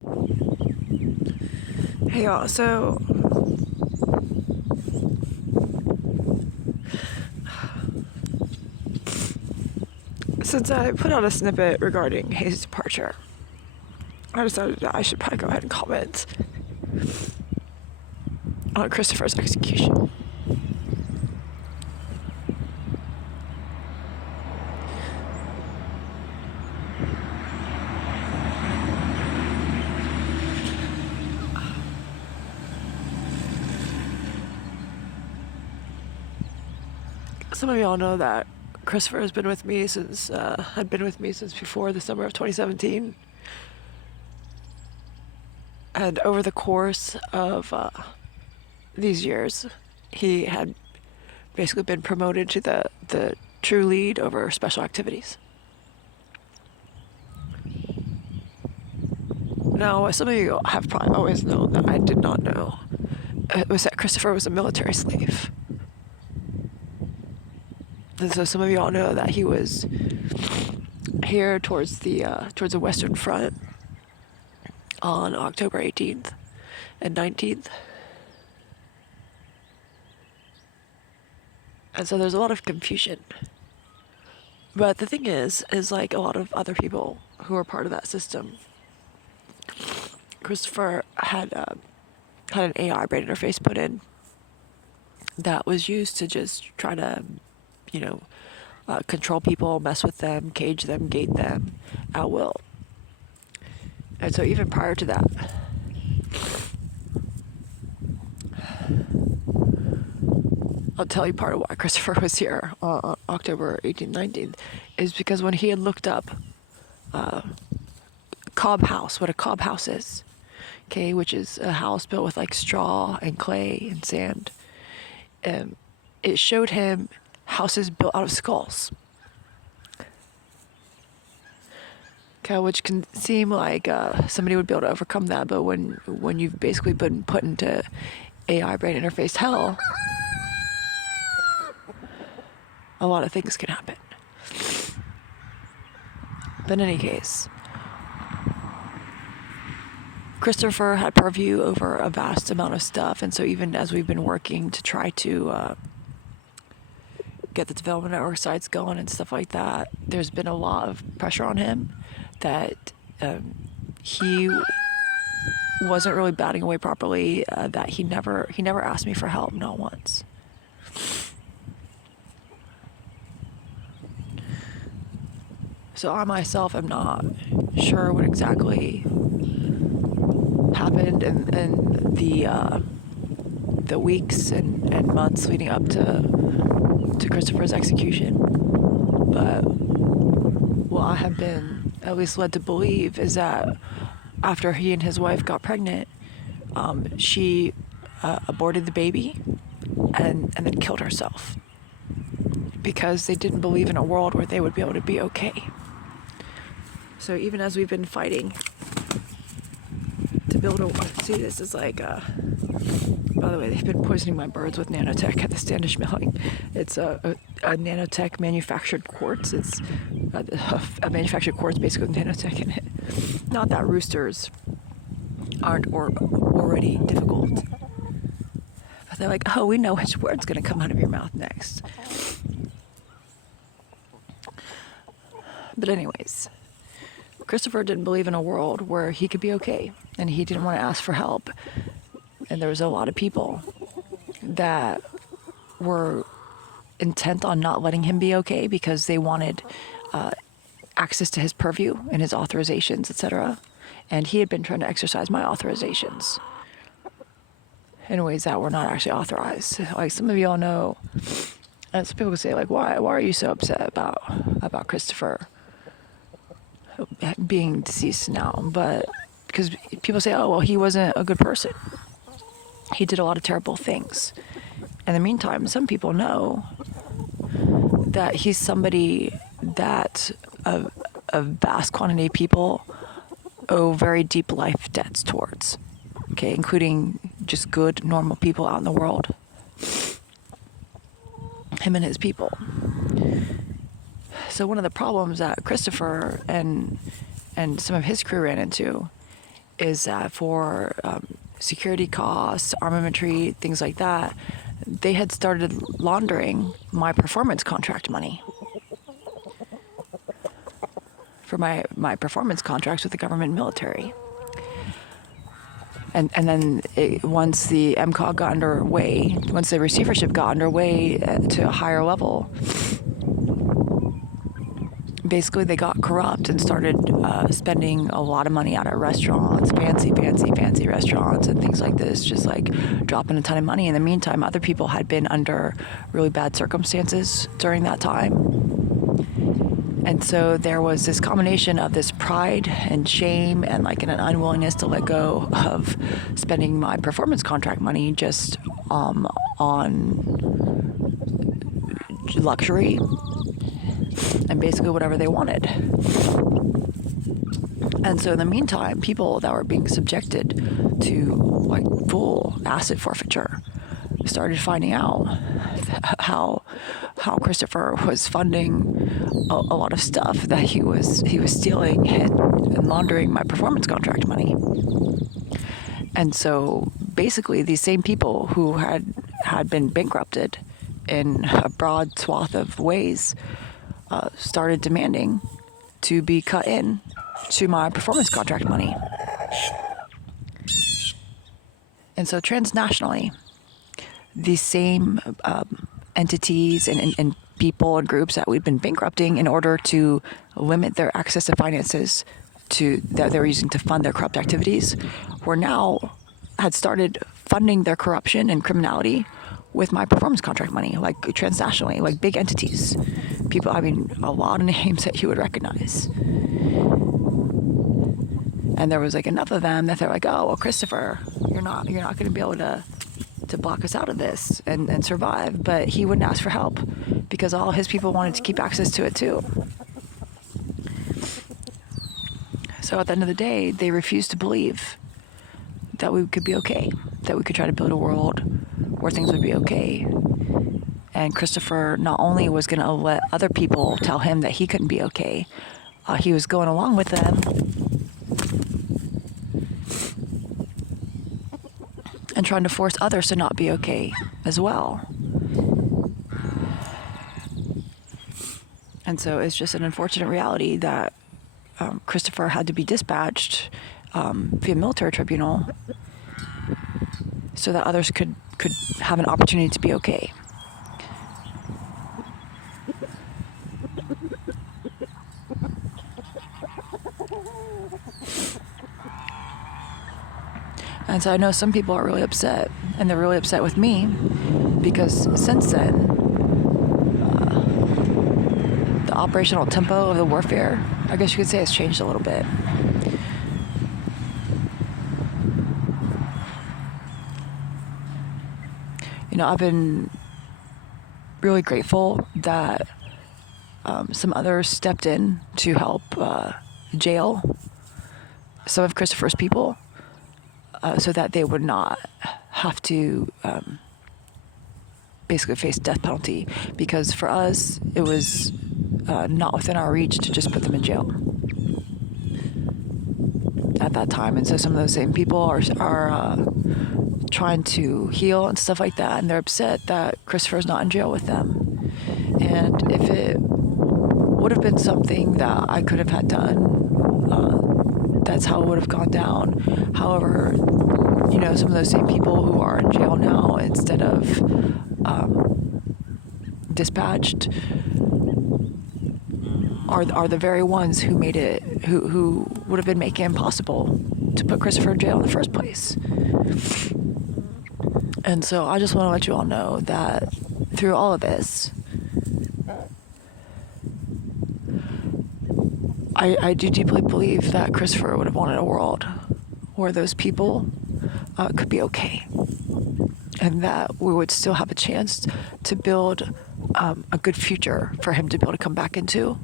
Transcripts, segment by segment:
Hey y'all, so since I put out a snippet regarding his departure, I decided that I should probably go ahead and comment on Christopher's execution. Some of y'all know that Christopher has been with me since had been with me since before the summer of 2017, and over the course of these years, he had basically been promoted to the true lead over special activities. Now, some of you have probably always known that I did not know. It was that Christopher was a military slave. And so some of y'all know that he was here towards the Western Front on October 18th and 19th. And so there's a lot of confusion. But the thing is like a lot of other people who are part of that system, Christopher had an AI brain interface put in that was used to just try to, control people, mess with them, cage them, gate them at will. And so even prior to that, I'll tell you part of why Christopher was here on October 18th, 19th, is because when he had looked up cob house, what a cob house is, okay, which is a house built with like straw and clay and sand, it showed him houses built out of skulls. Okay, which can seem like somebody would be able to overcome that, but when you've basically been put into AI brain interface hell, a lot of things can happen. But in any case, Christopher had purview over a vast amount of stuff, and so even as we've been working to try to get the development network sites going and stuff like that, there's been a lot of pressure on him that he wasn't really batting away properly, that he never asked me for help, not once. So I myself am not sure what exactly happened in the weeks and months leading up to Christopher's execution. But what I have been at least led to believe is that after he and his wife got pregnant, she aborted the baby and then killed herself because they didn't believe in a world where they would be able to be okay. So even as we've been fighting to build a... See, this is like... by the way, they've been poisoning my birds with nanotech at the Standish Milling. It's a nanotech manufactured quartz. It's a manufactured quartz basically with nanotech in it. Not that roosters aren't already difficult. But they're like, oh, we know which word's going to come out of your mouth next. But anyways, Christopher didn't believe in a world where he could be okay, and he didn't want to ask for help. And there was a lot of people that were intent on not letting him be okay because they wanted access to his purview and his authorizations, etc. And he had been trying to exercise my authorizations in ways that were not actually authorized. Like some of y'all know, and some people say, like, why are you so upset about Christopher being deceased now? But because people say, oh, well, he wasn't a good person. He did a lot of terrible things. In the meantime, some people know that he's somebody that a vast quantity of people owe very deep life debts towards, okay, including just good, normal people out in the world. Him and his people. So one of the problems that Christopher and some of his crew ran into is that for security costs, armamentary, things like that, they had started laundering my performance contract money for my performance contracts with the government military. And then once the MCOG got underway, once the receivership got underway to a higher level, basically they got corrupt and started spending a lot of money out at restaurants, fancy restaurants and things like this, just like dropping a ton of money. In the meantime, other people had been under really bad circumstances during that time. And so there was this combination of this pride and shame and like an unwillingness to let go of spending my performance contract money just on luxury and basically whatever they wanted. And so in the meantime, people that were being subjected to like full asset forfeiture started finding out how Christopher was funding a lot of stuff, that he was stealing and laundering my performance contract money. And so basically these same people who had been bankrupted in a broad swath of ways started demanding to be cut in to my performance contract money. And so transnationally, these same entities and people and groups that we'd been bankrupting in order to limit their access to finances that they were using to fund their corrupt activities had started funding their corruption and criminality with my performance contract money, like transnationally, like big entities. People, I mean, a lot of names that you would recognize. And there was like enough of them that they're like, oh, well, Christopher, you're not going to be able to block us out of this and survive. But he wouldn't ask for help because all his people wanted to keep access to it too. So at the end of the day, they refused to believe that we could be okay, that we could try to build a world where things would be okay. And Christopher not only was going to let other people tell him that he couldn't be okay, he was going along with them and trying to force others to not be okay as well. And so it's just an unfortunate reality that Christopher had to be dispatched via military tribunal so that others could have an opportunity to be okay. And so I know some people are really upset, and they're really upset with me because since then, the operational tempo of the warfare, I guess you could say, has changed a little bit. You know, I've been really grateful that some others stepped in to help jail some of Christopher's people so that they would not have to basically face death penalty, because for us it was not within our reach to just put them in jail at that time. And so some of those same people are trying to heal and stuff like that, and they're upset that Christopher's not in jail with them. And if it would have been something that I could have had done, that's how it would have gone down. However, you know, some of those same people who are in jail now, instead of dispatched, are the very ones who made it, who would have been making it impossible to put Christopher in jail in the first place. And so I just want to let you all know that through all of this, I do deeply believe that Christopher would have wanted a world where those people could be okay, and that we would still have a chance to build a good future for him to be able to come back into.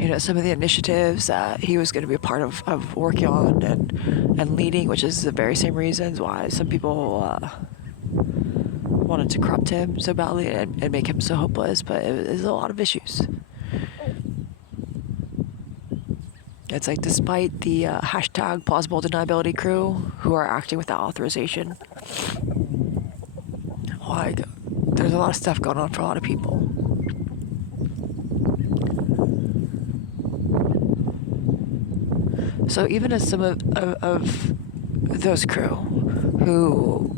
You know, some of the initiatives that he was going to be a part of working on and leading, which is the very same reasons why some people wanted to corrupt him so badly and make him so hopeless, but there's a lot of issues. It's like, despite the hashtag plausible deniability crew who are acting without authorization, like, there's a lot of stuff going on for a lot of people. So even as some of those crew who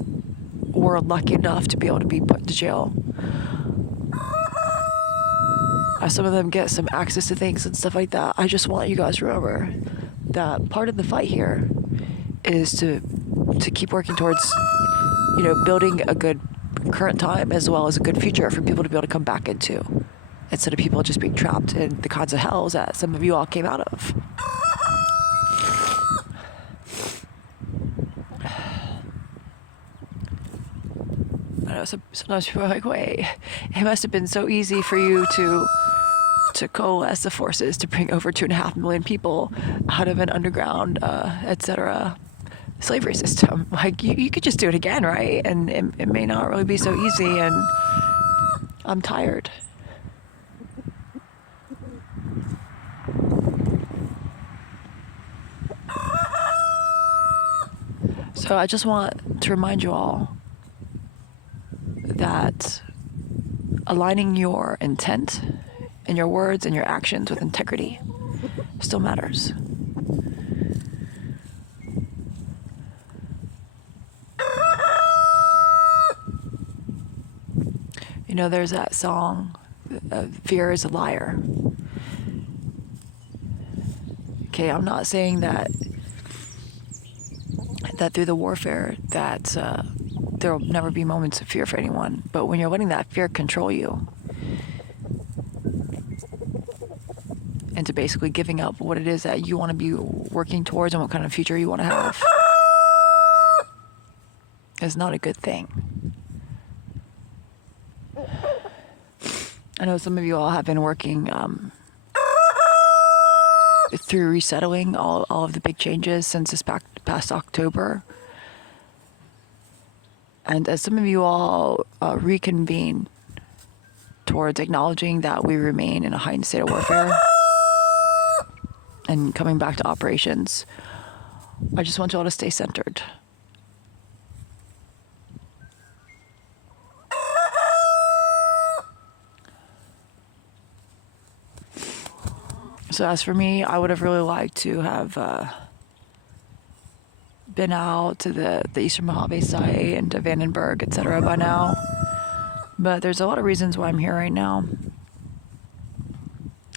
were lucky enough to be able to be put to jail, as some of them get some access to things and stuff like that, I just want you guys to remember that part of the fight here is to keep working towards, building a good current time as well as a good future for people to be able to come back into, instead of people just being trapped in the kinds of hells that some of you all came out of. I know sometimes people are like, wait, it must have been so easy for you to coalesce the forces to bring over 2.5 million people out of an underground, etc. slavery system. Like, you could just do it again, right? And it may not really be so easy, and I'm tired. So I just want to remind you all that aligning your intent and your words and your actions with integrity still matters. There's that song, Fear is a Liar. Okay, I'm not saying that through the warfare that there will never be moments of fear for anyone, but when you're letting that fear control you into basically giving up what it is that you want to be working towards and what kind of future you want to have, is not a good thing. I know some of you all have been working through resettling all of the big changes since this past October. And as some of you all reconvene towards acknowledging that we remain in a heightened state of warfare and coming back to operations, I just want you all to stay centered. So as for me, I would have really liked to have been out to the Eastern Mojave site and to Vandenberg, etc. by now. But there's a lot of reasons why I'm here right now.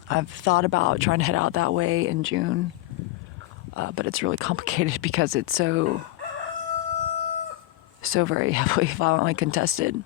I've thought about trying to head out that way in June, but it's really complicated because it's so very heavily, violently contested.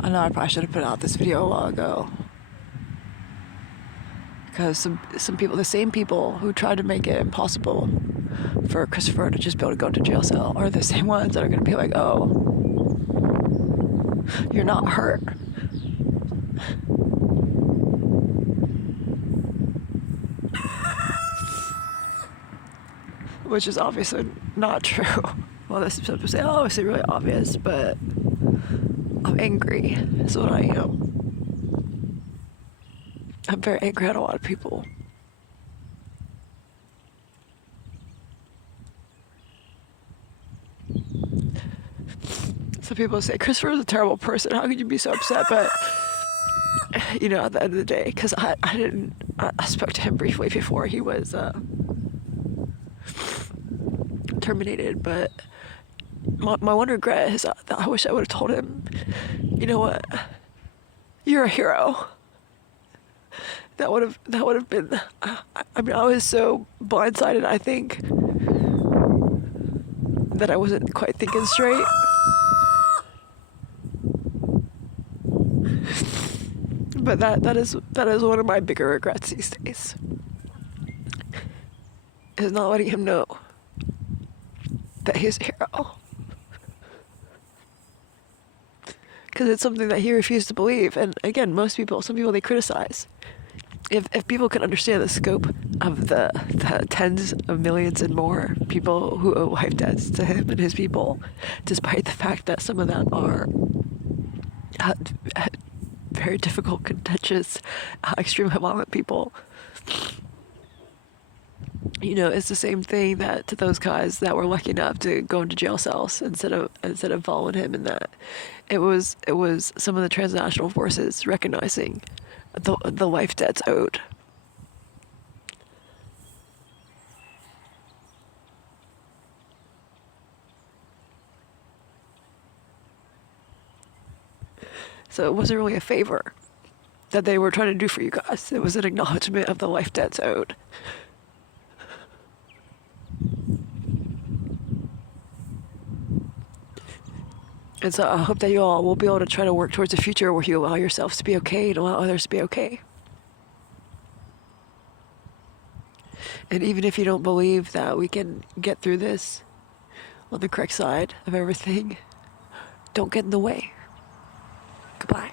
I know I probably should have put out this video a while ago, because some people, the same people who tried to make it impossible for Christopher to just be able to go to jail cell, are the same ones that are going to be like, oh, you're not hurt. Which is obviously not true. Well, this is supposed to say, oh, it's really obvious, but I'm angry. That's what I am. I'm very angry at a lot of people. Some people say, Christopher's a terrible person. How could you be so upset? But, at the end of the day, because I spoke to him briefly before he was terminated, but my one regret is that I wish I would have told him, you know what, you're a hero. That would have been, I was so blindsided, I think, that I wasn't quite thinking straight. But that is one of my bigger regrets these days. is not letting him know that he's a hero. Because it's something that he refused to believe. And again, some people they criticize. If people could understand the scope of the tens of millions and more people who owe life debts to him and his people, despite the fact that some of them are uh, very difficult, contentious, extremely violent people, you know, it's the same thing that to those guys that were lucky enough to go into jail cells instead of following him in that. It was some of the transnational forces recognizing the life debts owed. So it wasn't really a favor that they were trying to do for you guys. It was an acknowledgement of the life debts owed. And so I hope that you all will be able to try to work towards a future where you allow yourselves to be okay and allow others to be okay. And even if you don't believe that we can get through this on the correct side of everything, don't get in the way. Goodbye.